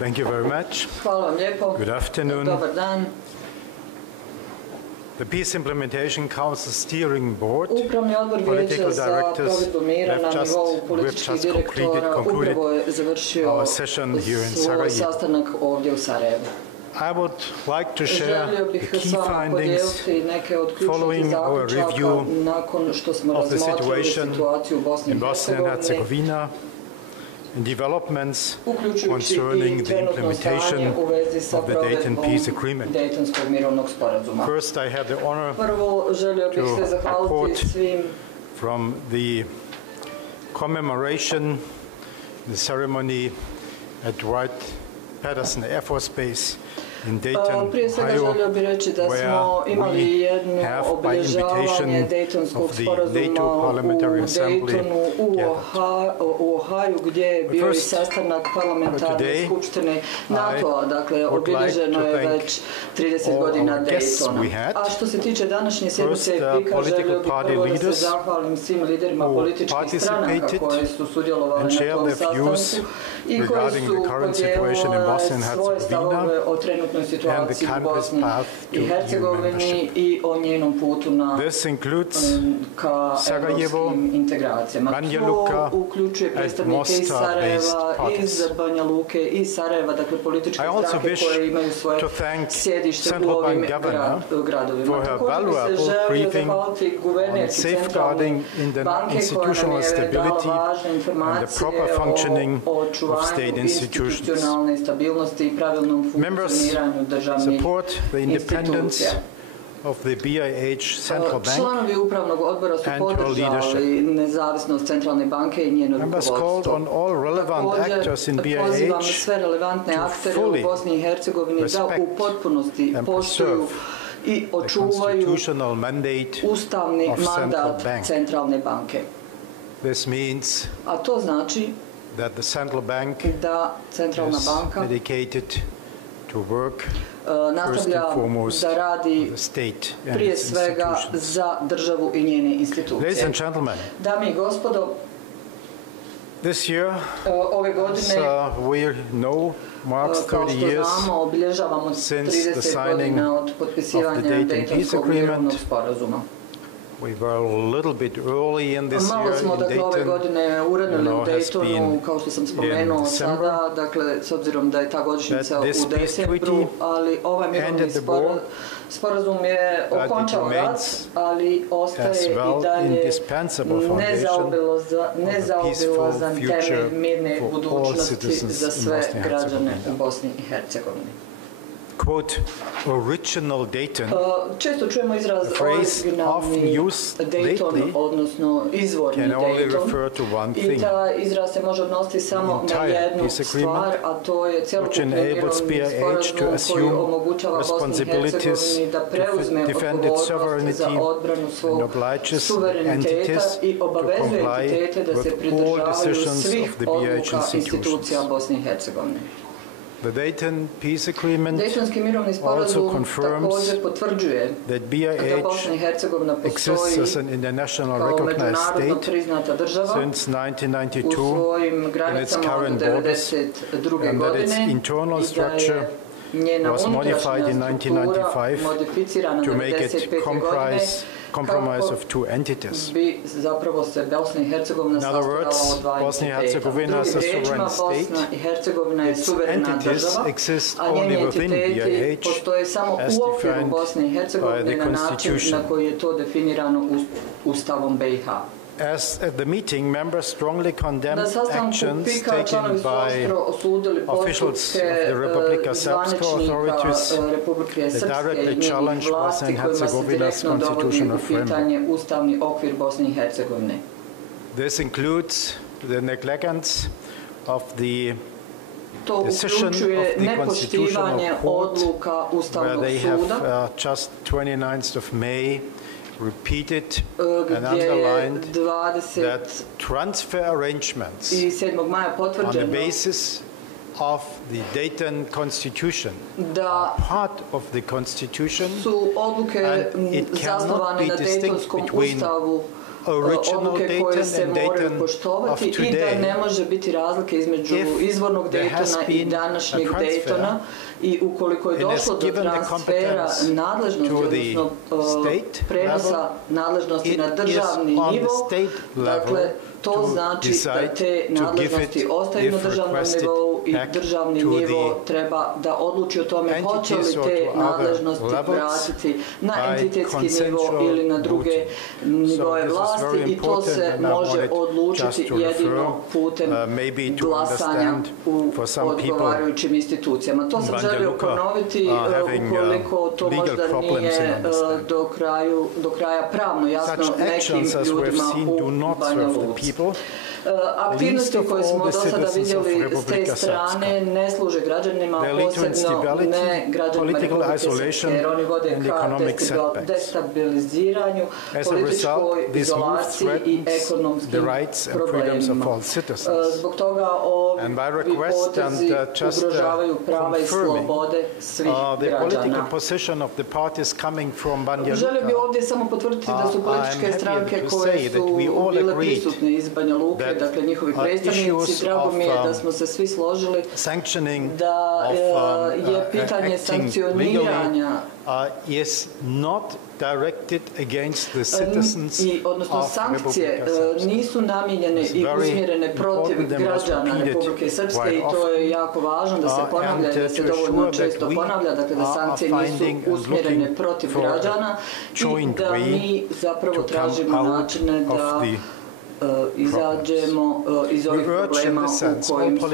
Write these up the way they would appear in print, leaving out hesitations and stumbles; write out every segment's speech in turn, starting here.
Thank you very much. Hvala vam lijepo. Good afternoon. Dobar dan. The Peace Implementation Council Steering Board, Upravni odbor Vijeća za provedbu mira na nivou političkih direktora upravo je završio svoj sastanak ovdje u Sarajevu. I would like to share the key findings following our review of the situation in Bosnia and Herzegovina and developments concerning the implementation of the Dayton Peace Agreement. First, I had the honor to report from the commemoration, the ceremony at Wright-Patterson Air Force Base in Dayton, Prije svega želio bih reći da smo imali jedno obilježavanje Daytonskog sporazuma u Daytonu u Ohaju gdje je bio i sastanak parlamentarne skupštine NATO-a, dakle obilježeno je već 30 godina Daytona. A što se tiče današnje sjednice PIK-a, želio bih prvo da se zahvalim svim liderima političkih stranaka koji su sudjelovali na tom sastanku i koji su podijelili svoje stavove o trenutnoj situaciji u Bosni i Hercegovini i o njenom putu ka evropskim integracijama. To uključuje predstavnike iz Sarajeva, iz Banja Luke, iz Sarajeva, dakle političke stranke koje imaju svoje sjedište u ovim gradovima. Također bi se želio zahvaliti guvernerki centralne banke koja nam je dala važne informacije o očuvanju institucionalne stabilnosti i pravilnom funkcioniranju državnih institucija. Članovi upravnog odbora su podržali nezavisnost centralne banke i njeno rukovodstvo. Također pozivamo sve relevantne aktere u Bosni i Hercegovini da u potpunosti poštuju i očuvaju ustavni mandat centralne banke. A to znači da centralna banka nastavlja da radi prije svega za državu i njene institucije. Dame i gospodo, ove godine, kao što znamo, obilježavamo 30 godina od potpisivanja Daytonskog mirovnog sporazuma. Malo smo dakle ove godine uranili u Daytonu, kao što sam spomenuo sada, dakle s obzirom da je ta godišnjica u decembru, ali ovaj mirovni sporazum je okončao rat, ali ostaje i dalje nezaobilazan temelj mirne budućnosti za sve građane u Bosni i Hercegovini. Često čujemo izraz originalni Dayton, odnosno izvorni Dayton, i ta izraz se može odnositi samo na jednu stvar, a to je cjelokupni mirovni sporazum koji omogućava Bosni i Hercegovini da preuzme odgovornost za odbranu svog suvereniteta i obavezuje entitete da se pridržavaju svih odluka institucija Bosne i Hercegovine. Daytonski mirovni sporazum također potvrđuje da Bosna i Hercegovina postoji kao međunarodno priznata država u svojim granicama od 1992. godine i da je njena unutrašnja struktura modificirana 1995. godine kako bi zapravo se Bosna i Hercegovina sastojala od dva entiteta. Drugim riječima, Bosna i Hercegovina je suverena država, a njeni entiteti postoje samo u okviru Bosne i Hercegovine na način na koji je to definirano Ustavom BiH. At the meeting, members strongly condemned actions taken by officials of the Republika Srpska authorities that directly challenge Bosnia and Herzegovina's constitutional framework. This includes the negligence of the decision of the Constitutional Court, where they have just 29th of May repeated and underlined that transfer arrangements on the basis of the Dayton Constitution are part of the Constitution, and it cannot be distinct between odluke koje se moraju poštovati i da ne može biti razlike između izvornog Daytona i današnjeg Daytona i ukoliko je došlo do transfera nadležnosti, odnosno prenosa nadležnosti na državni nivo, dakle, to znači da te nadležnosti ostaju na državnom nivou i državni nivo treba da odluči o tome hoće li te nadležnosti vratiti na entitetski nivo ili na druge nivoe vlasti i to se može odlučiti jedino putem glasanja u odgovarajućim institucijama. To sam želio ponoviti ukoliko to možda nije do kraja pravno jasno nekim ljudima u Banja Luci. Aktivnosti koje smo do sada vidjeli s te strane ne služe građanima, posebno ne građanima Republike Srpske, jer oni vode ka destabiliziranju, političkoj izolaciji i ekonomskim problemima. Zbog toga ovi potezi ugrožavaju prava i slobode svih građana. Želio bih ovdje samo potvrditi da su političke stranke koje su bile prisutne iz Banja Luke, dakle njihovi predstavnici, drago mi je da smo se svi složili da je pitanje sankcioniranja odnosno sankcije nisu namijenjene i usmjerene protiv građana Republike Srpske i to je jako važno da se ponavlja i da se dovoljno često ponavlja, dakle da sankcije nisu usmjerene protiv građana i da mi zapravo tražimo načine da izađemo iz ovih problema u kojim smo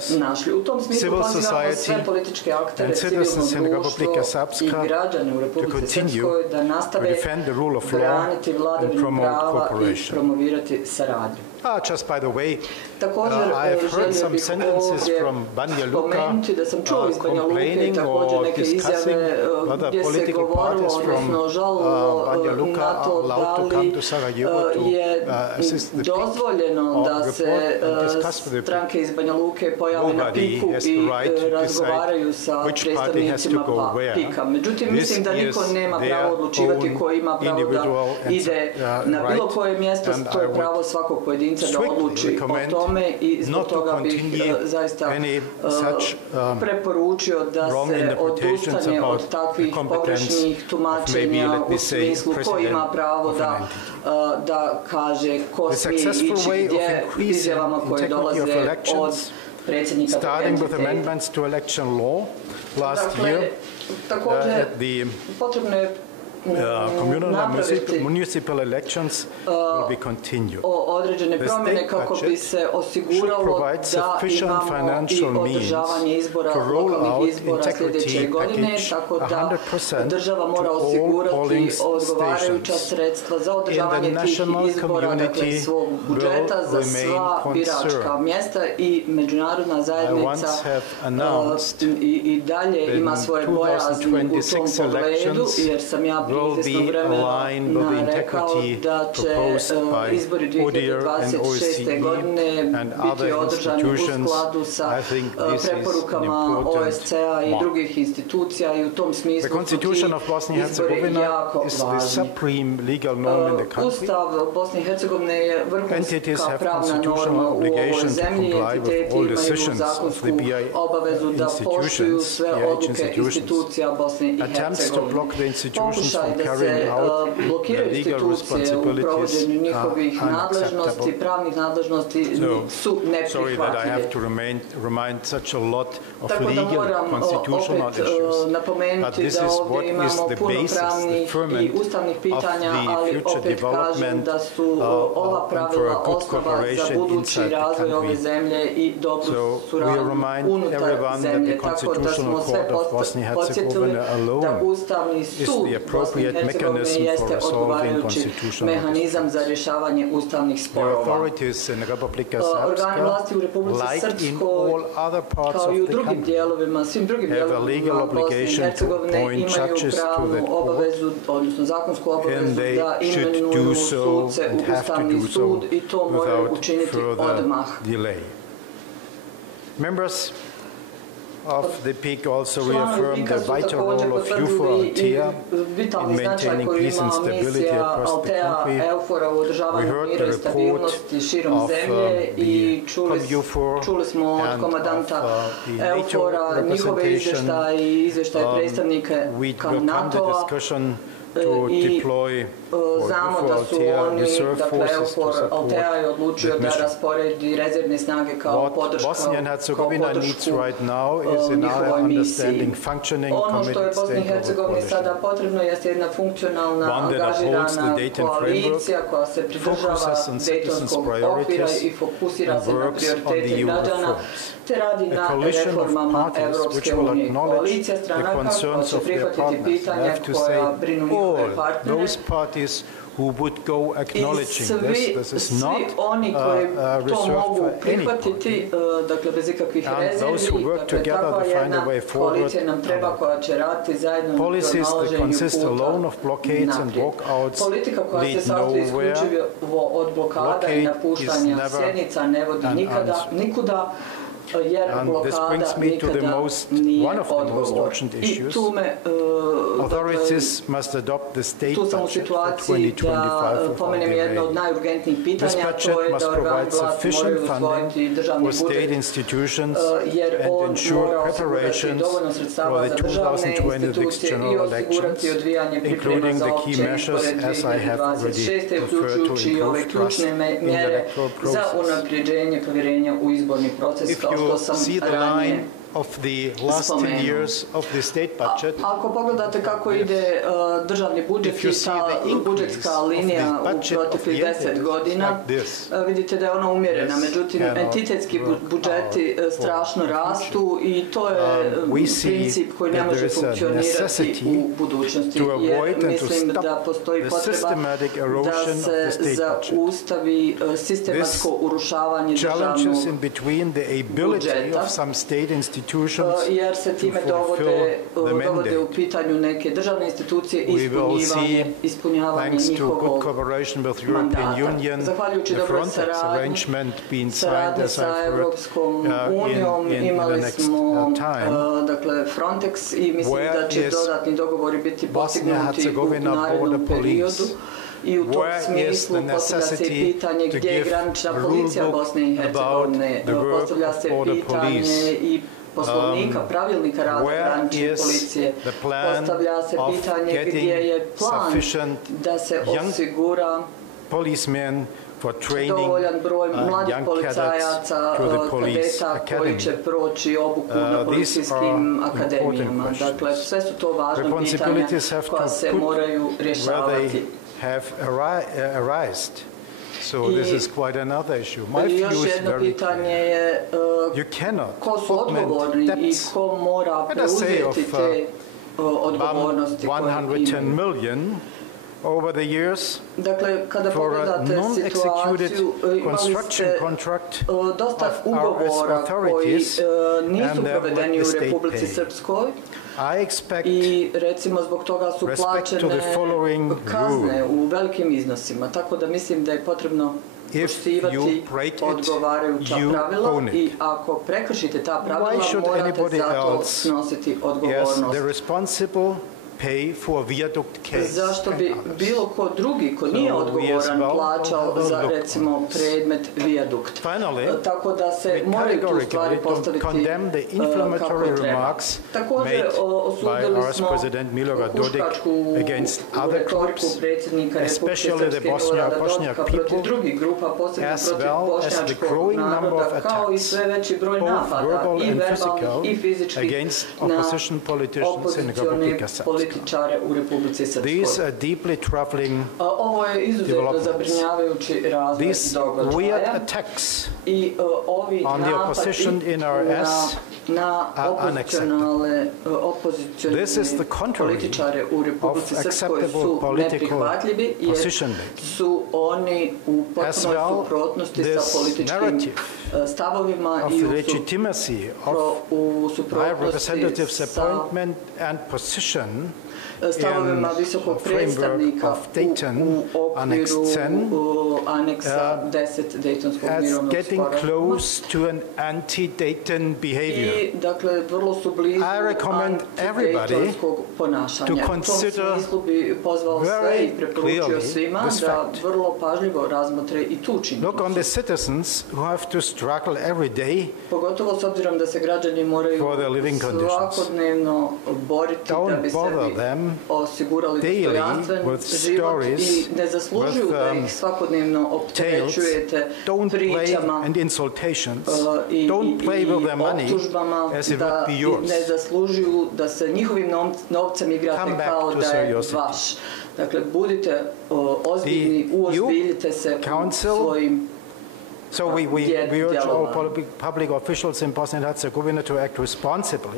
se našli. U tom smislu pozivamo sve političke aktere, civilno društvo i građane u Republici Srpskoj da nastave braniti vladavinu prava i promovirati saradnju. Just by the way, također želio bih ovdje spomenuti da sam čuo iz Banja Luke također neke izjave gdje se govorilo, odnosno žalilo na to da li je dozvoljeno da se stranke iz Banja Luke pojave na piku i razgovaraju sa predstavnicima pika. Međutim, mislim da niko nema pravo odlučivati ko ima pravo da ide na bilo koje mjesto, to je pravo svakog pojedinca da odluči o tome i zbog toga bih zaista preporučio da se odustane od takvih pogrešnih tumačenja u smislu ko ima pravo da kaže ko smije ići gdje izjavama koje dolaze od predsjednika Dakle, također potrebno je municipal elections will be continued. Određene promjene kako bi se osiguralo da imamo i održavanje izbora, lokalnih izbora sljedeće godine, tako da država mora osigurati odgovarajuća sredstva za održavanje tih izbora, dakle svog budžeta za sva biračka mjesta i međunarodna zajednica i dalje ima svoje bojazni u tom pogledu, jer sam ja izvjesno vremena rekao da će izbori 2026. godine biti održani u skladu sa preporukama OSCE-a i drugih institucija i u tom smislu su ti izbori jako važni. Ustav Bosne i Hercegovine je vrhunska pravna norma u ovoj zemlji. Entiteti imaju zakonsku obavezu da poštuju sve odluke institucija Bosne i Hercegovine. Pokušaj da se blokiraju institucije u provođenju njihovih nadležnosti, pravnih nadležnosti su neprihvatljive. Tako da moram opet napomenuti da ovdje imamo puno pravnih i ustavnih pitanja, ali opet kažem da su ova pravila osnova za budući razvoj ove zemlje i dobru suradnju unutar zemlje. Tako da smo sve podsjetili da Ustavni sud Bosne i Hercegovine jeste odgovarajući mehanizam za rješavanje ustavnih sporova. Organi vlasti u Republici Srpskoj, kao i u drugim dijelovima, svim drugim dijelovima Bosne i Hercegovine imaju pravnu obavezu, odnosno zakonsku obavezu da imenuju suce u Ustavni sud i to moraju učiniti odmah. of the PIK also reaffirmed the vital role of EUFOR Althea in maintaining peace and stability across the country. We heard the report of the COMEUFOR and of the NATO representation. We welcome the discussion to deploy znamo da su oni, dakle, EUFOR Althea je odlučio da rasporedi rezervne snage kao podršku njihovoj misiji. Ono što je Bosni i Hercegovini sada potrebno jeste jedna funkcionalna, angažirana koalicija koja se pridržava Dejtonskog okvira i fokusira se na prioritete građana te radi na reformama Evropske unije. Koalicija stranaka koja će prihvatiti pitanja koja brinu njihove partnere who would go acknowledging this. This is not reserved for anybody. And those who work together to find a way forward. Policies that consist alone of blockades and walkouts lead nowhere. Blockade is never an answer. And this brings me to one of the most urgent issues. Authorities must adopt the state budget for 2025 without delay. This budget must provide sufficient funding for state institutions and ensure preparations for the 2026 general elections, including the key measures, as I have already referred to, improve trust in the electoral process. If you see the line of the last 10 years of the state budget, ako pogledate kako ide državni budžet i ta budžetska linija u proteklih 10 godina, vidite da je ona umjerena. Međutim, entitetski budžeti strašno rastu i to je princip koji ne može funkcionirati u budućnosti. Jer mislim da postoji potreba da se zaustavi sistematsko urušavanje državnog budžeta, jer se time dovode u pitanju neke državne institucije i ispunjavanje njihovog mandata. Zahvaljujući dobroj saradnji sa Evropskom unijom imali smo Frontex i mislim da će dodatni dogovori biti postignuti u narednom periodu. I u tom smislu postavlja se pitanje gdje je granična policija Bosne i Hercegovine, postavlja se pitanje i poslovnika, pravilnika rada granične policije, postavlja se pitanje gdje je plan da se osigura dovoljan broj mladih policajaca, kadeta koji će proći obuku na policijskim akademijama. Dakle, sve su to važna pitanja koja se moraju rješavati. Have arisen. So this is quite another issue. My view is very clear. You cannot augment debts, let us say, of 110 million over the years for a non-executed construction contract of our authorities and then the state pay. I expect respect to the following rule. U velikim iznosima, tako da mislim da je potrebno poštivati odgovarajuća pravila i ako prekršite ta pravila morate za to snositi odgovornost. Zašto bi bilo ko drugi ko nije odgovoran plaćao za recimo predmet vijadukt? Tako da se moraju tu stvari postaviti kako treba. Također osudili smo huškačku retoriku predsjednika Republike Srpske Milorada Dodika protiv drugih grupa, posebno protiv bošnjačkog naroda, kao i sve veći broj napada i verbalnih i fizičkih na opozicione političare u Republici Srpskoj. Ovo je izuzetno zabrinjavajući razvoj događaja i ovi napadi na opozicione političare u Republici Srpskoj su neprihvatljivi jer su oni u potpunoj suprotnosti sa političkim stavovima i u suprotnosti sa stavovima visokog predstavnika u okviru aneksa 10 Dejtonskog mirovnog sporazuma i, dakle, vrlo su blizu antidejtonskog ponašanja. U tom smislu bi pozvao sve i preporučio svima da vrlo pažljivo razmotre i tu činjenicu. Pogotovo s obzirom da se građani moraju svakodnevno boriti da bi sebi osigurali dostojanstven život i ne zaslužuju da ih svakodnevno opterećujete pričama i optužbama, da ne zaslužuju da se njihovim novcem igrate kao da je vaš. Dakle, budite ozbiljni, uozbiljite se u svojim So we urge all public officials in Bosnia and Herzegovina to act responsibly,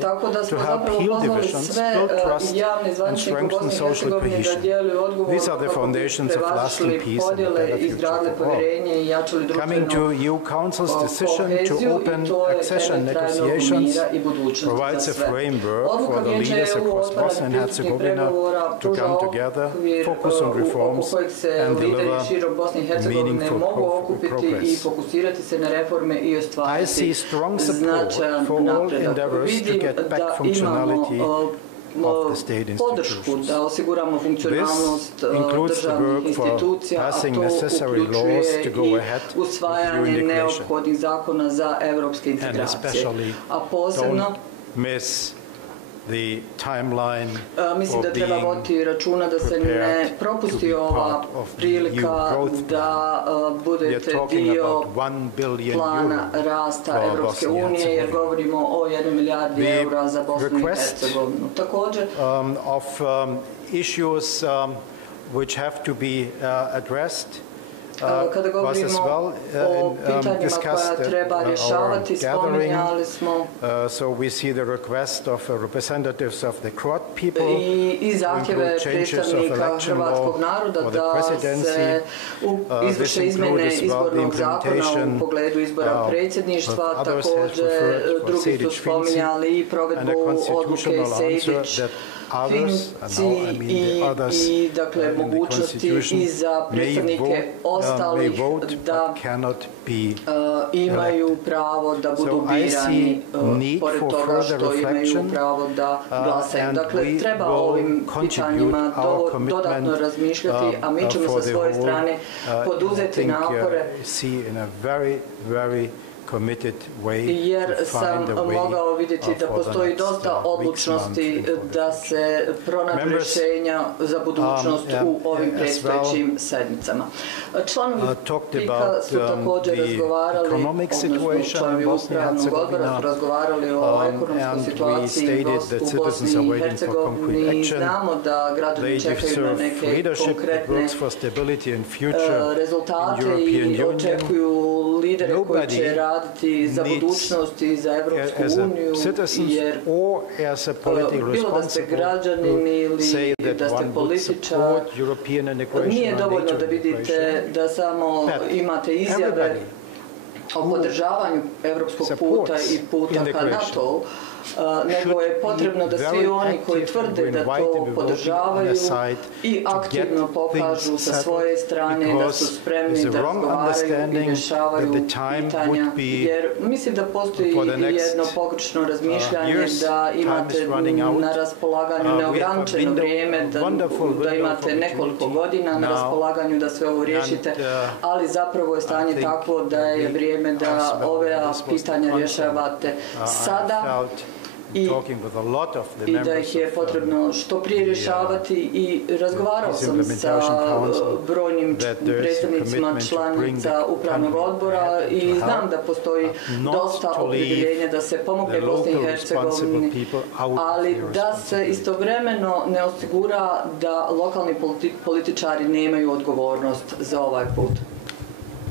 to help heal divisions, build trust, and strengthen social cohesion. These are the foundations of lasting peace and a better future for all. Coming to EU Council's decision to open accession negotiations provides a framework for the leaders across Bosnia and Herzegovina to come together, focus on reforms, and deliver meaningful progress. Fokusirati se na reforme i ostvariti značajan napredak. Vidim da imamo podršku da osiguramo funkcionalnost državnih institucija, a to uključuje i usvajanje neophodnih zakona za evropske integracije. A posebno mislim da treba voditi računa da se ne propusti ova prilika da budete dio plana rasta Evropske unije, jer govorimo o 1 milijardi eura za Bosnu i Hercegovinu. Također, kada govorimo o pitanjima koja treba rješavati, spominjali smo i zahtjeve predstavnika hrvatskog naroda da se izvrše izmjene izbornog zakona u pogledu izbora predsjedništva. Također, drugi su spominjali i provedbu odluke Sejdić, Finci i, dakle, mogućnosti i za predstavnike ostalih da imaju pravo da budu birani pored toga što imaju pravo da glasaju. Dakle, treba o ovim pitanjima dodatno razmišljati, a mi ćemo sa svoje strane poduzeti napore, jer sam mogao vidjeti da postoji dosta odlučnosti da se pronađu rješenja za budućnost u ovim predstojećim sedmicama. Članovi PIK-a su također razgovarali, odnosno članovi upravnog odbora su razgovarali o ekonomskoj situaciji u Bosni i Hercegovini. Znamo da građani čekaju na neke konkretne rezultate i očekuju lidere koji će raditi za budućnost i za Evropsku uniju, jer bilo da ste građanin ili da ste političar, nije dovoljno da vidite da samo imate izjave o podržavanju evropskog puta i puta ka NATO-u, nego je potrebno da svi oni koji tvrde da to podržavaju i aktivno pokažu sa svoje strane da su spremni da razgovaraju i rješavaju pitanja, jer mislim da postoji jedno pogrešno razmišljanje da imate na raspolaganju neograničeno vrijeme, da imate nekoliko godina na raspolaganju da sve ovo riješite, ali zapravo je stanje takvo da je vrijeme da ove pitanja rješavate sada i da ih je potrebno što prije rješavati. I razgovarao sam sa brojnim predstavnicima članica upravnog odbora i znam da postoji dosta opredjeljenja da se pomogne Bosni i Hercegovini, ali da se istovremeno ne osigura da lokalni političari nemaju odgovornost za ovaj put.